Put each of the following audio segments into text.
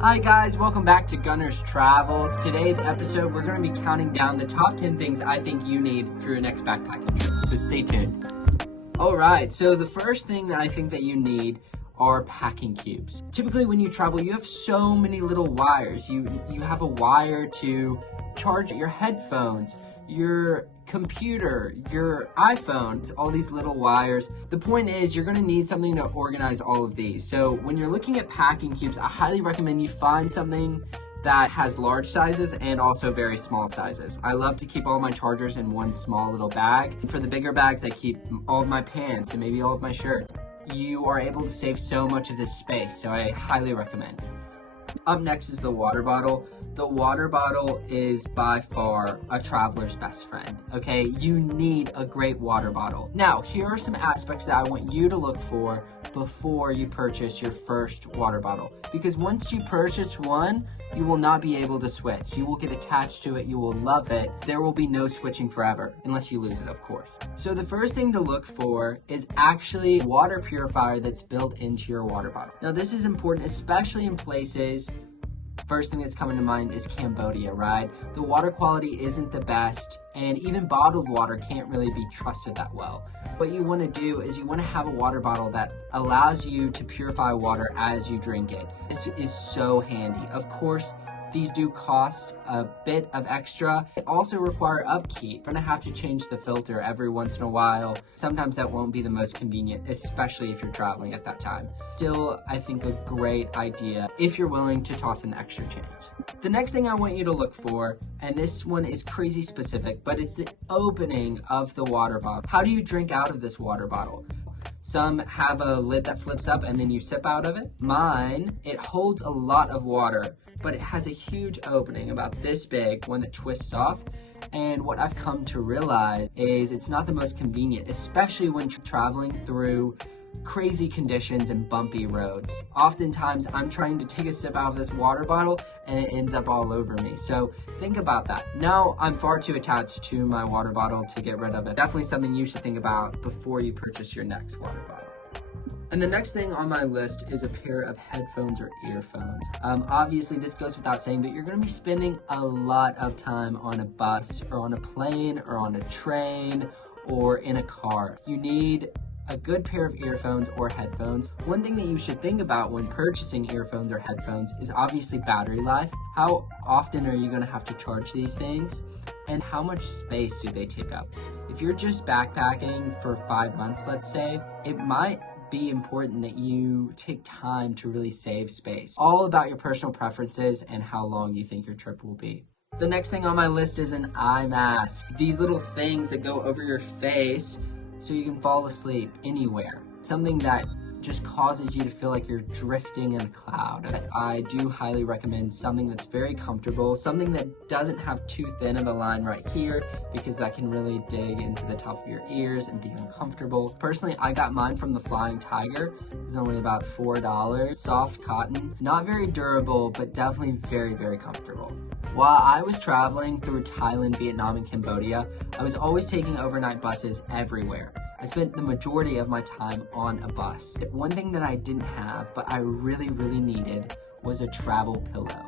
Hi guys, welcome back to Gunner's Travels. Today's episode, we're going to be counting down the top 10 things I think you need for your next backpacking trip, so stay tuned. Alright, so the first thing that I think that you need are packing cubes. Typically when you travel, you have so many little wires. You have a wire to charge your headphones, your computer, your iPhone, all these little wires. The point is you're gonna need something to organize all of these. So when you're looking at packing cubes, I highly recommend you find something that has large sizes and also very small sizes. I love to keep all my chargers in one small little bag. For the bigger bags, I keep all of my pants and maybe all of my shirts. You are able to save so much of this space, so I highly recommend. Up next is the water bottle. The water bottle is by far a traveler's best friend, okay? You need a great water bottle. Now, here are some aspects that I want you to look for before you purchase your first water bottle. Because once you purchase one, you will not be able to switch. You will get attached to it, you will love it. There will be no switching forever, unless you lose it, of course. So the first thing to look for is actually a water purifier that's built into your water bottle. Now this is important, especially in places. First thing that's coming to mind is Cambodia, right? The water quality isn't the best, and even bottled water can't really be trusted that well. What you want to do is you want to have a water bottle that allows you to purify water as you drink it. This is so handy. Of course, these do cost a bit of extra. They also require upkeep. You're gonna have to change the filter every once in a while. Sometimes that won't be the most convenient, especially if you're traveling at that time. Still, I think a great idea if you're willing to toss in the extra change. The next thing I want you to look for, and this one is crazy specific, but it's the opening of the water bottle. How do you drink out of this water bottle? Some have a lid that flips up and then you sip out of it. Mine, it holds a lot of water, but it has a huge opening about this big, one that twists off. And what I've come to realize is it's not the most convenient, especially when traveling through crazy conditions and bumpy roads. Oftentimes I'm trying to take a sip out of this water bottle and it ends up all over me. So think about that. Now I'm far too attached to my water bottle to get rid of it. Definitely something you should think about before you purchase your next water bottle. And the next thing on my list is a pair of headphones or earphones. Obviously this goes without saying, but you're gonna be spending a lot of time on a bus or on a plane or on a train or in a car. You need a good pair of earphones or headphones. One thing that you should think about when purchasing earphones or headphones is obviously battery life. How often are you gonna have to charge these things? And how much space do they take up? If you're just backpacking for 5 months, let's say, it might be important that you take time to really save space. All about your personal preferences and how long you think your trip will be. The next thing on my list is an eye mask. These little things that go over your face so you can fall asleep anywhere. Something that just causes you to feel like you're drifting in a cloud. I do highly recommend something that's very comfortable, something that doesn't have too thin of a line right here because that can really dig into the top of your ears and be uncomfortable. Personally, I got mine from the Flying Tiger. It was only about $4. Soft cotton, not very durable, but definitely very, very comfortable. While I was traveling through Thailand, Vietnam, and Cambodia, I was always taking overnight buses everywhere. I spent the majority of my time on a bus. One thing that I didn't have, but I really, really needed, was a travel pillow.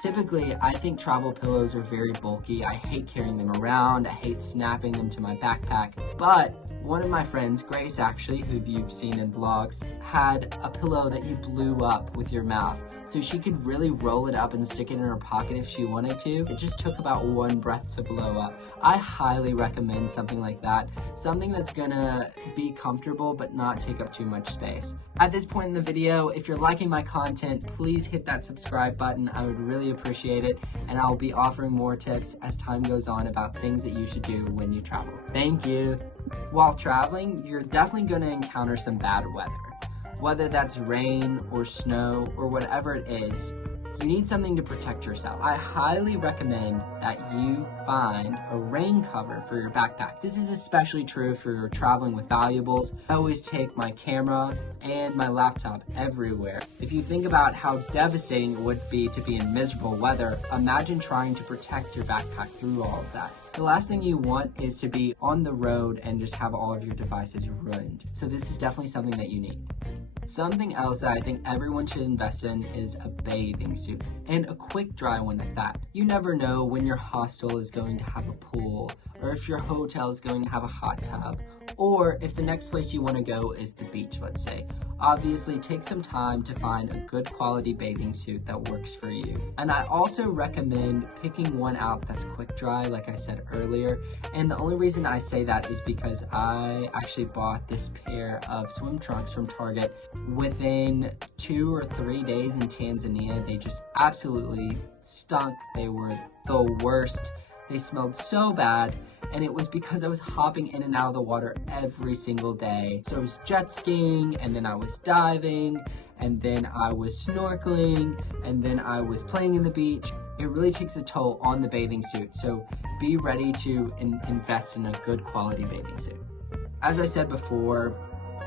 Typically, I think travel pillows are very bulky. I hate carrying them around. I hate snapping them to my backpack. But one of my friends, Grace actually, who you've seen in vlogs, had a pillow that you blew up with your mouth. So she could really roll it up and stick it in her pocket if she wanted to. It just took about one breath to blow up. I highly recommend something like that. Something that's gonna be comfortable but not take up too much space. At this point in the video, if you're liking my content, please hit that subscribe button. I would really appreciate it, and I'll be offering more tips as time goes on about things that you should do when you travel. Thank you. While traveling, you're definitely going to encounter some bad weather. Whether that's rain or snow or whatever it is, you need something to protect yourself. I highly recommend that you find a rain cover for your backpack. This is especially true if you're traveling with valuables. I always take my camera and my laptop everywhere. If you think about how devastating it would be to be in miserable weather, imagine trying to protect your backpack through all of that. The last thing you want is to be on the road and just have all of your devices ruined. So this is definitely something that you need. Something else that I think everyone should invest in is a bathing suit, and a quick dry one at that. You never know when your hostel is going to have a pool, or if your hotel is going to have a hot tub, or if the next place you want to go is the beach, let's say. Obviously, take some time to find a good quality bathing suit that works for you. And I also recommend picking one out that's quick dry, like I said earlier. And the only reason I say that is because I actually bought this pair of swim trunks from Target within 2 or 3 days in Tanzania. They just absolutely stunk. They were the worst. They smelled so bad, and it was because I was hopping in and out of the water every single day. So I was jet skiing, and then I was diving, and then I was snorkeling, and then I was playing in the beach. It really takes a toll on the bathing suit, so be ready to invest in a good quality bathing suit. As I said before,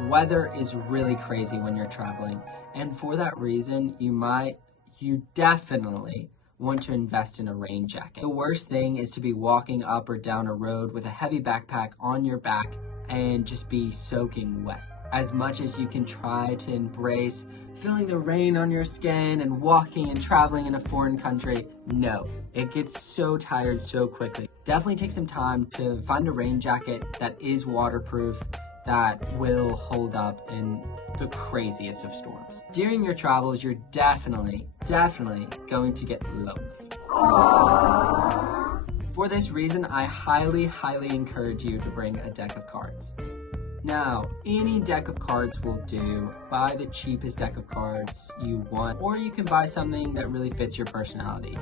weather is really crazy when you're traveling, and for that reason, you definitely want to invest in a rain jacket. The worst thing is to be walking up or down a road with a heavy backpack on your back and just be soaking wet. As much as you can try to embrace feeling the rain on your skin and walking and traveling in a foreign country, no, it gets so tired so quickly. Definitely take some time to find a rain jacket that is waterproof, that will hold up in the craziest of storms. During your travels, you're definitely going to get lonely. For this reason, I highly encourage you to bring a deck of cards. Now, any deck of cards will do. Buy the cheapest deck of cards you want, or you can buy something that really fits your personality.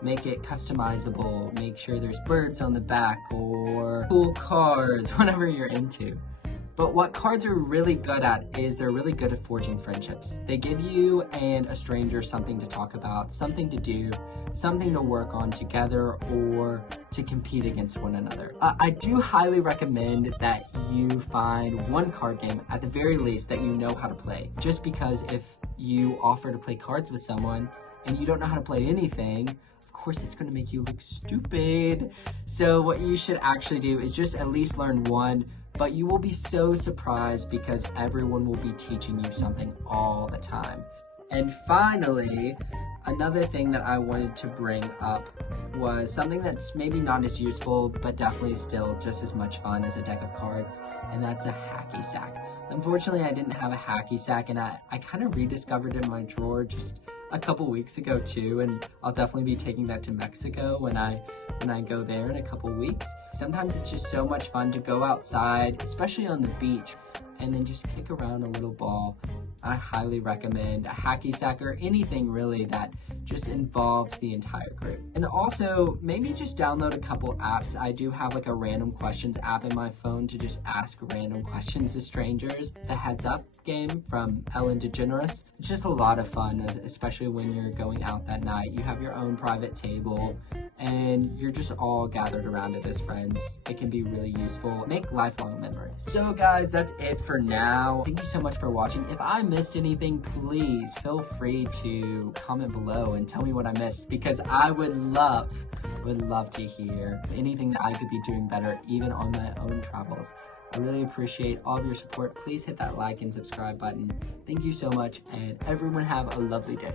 Make it customizable, make sure there's birds on the back or cool cars, whatever you're into. But what cards are really good at is they're really good at forging friendships. They give you and a stranger something to talk about, something to do, something to work on together, or to compete against one another. I do highly recommend that you find one card game, at the very least, that you know how to play. Just because if you offer to play cards with someone and you don't know how to play anything, of course it's going to make you look stupid. So what you should actually do is just at least learn one. But you will be so surprised because everyone will be teaching you something all the time. And finally, another thing that I wanted to bring up was something that's maybe not as useful, but definitely still just as much fun as a deck of cards, and that's a hacky sack. Unfortunately, I didn't have a hacky sack, and I kind of rediscovered it in my drawer just a couple weeks ago too, and I'll definitely be taking that to Mexico when I go there in a couple weeks. Sometimes it's just so much fun to go outside, especially on the beach, and then just kick around a little ball. I highly recommend a hacky sack or anything really that just involves the entire group. And also, maybe just download a couple apps. I do have like a random questions app in my phone to just ask random questions to strangers. The Heads Up game from Ellen DeGeneres. It's just a lot of fun, especially when you're going out that night. You have your own private table and you're just all gathered around it as friends. It can be really useful. Make lifelong memories. So guys, that's it for now. Thank you so much for watching. If I missed anything, please feel free to comment below and tell me what I missed, because I would love to hear anything that I could be doing better, even on my own travels. I really appreciate all of your support. Please hit that like and subscribe button. Thank you so much, and everyone have a lovely day.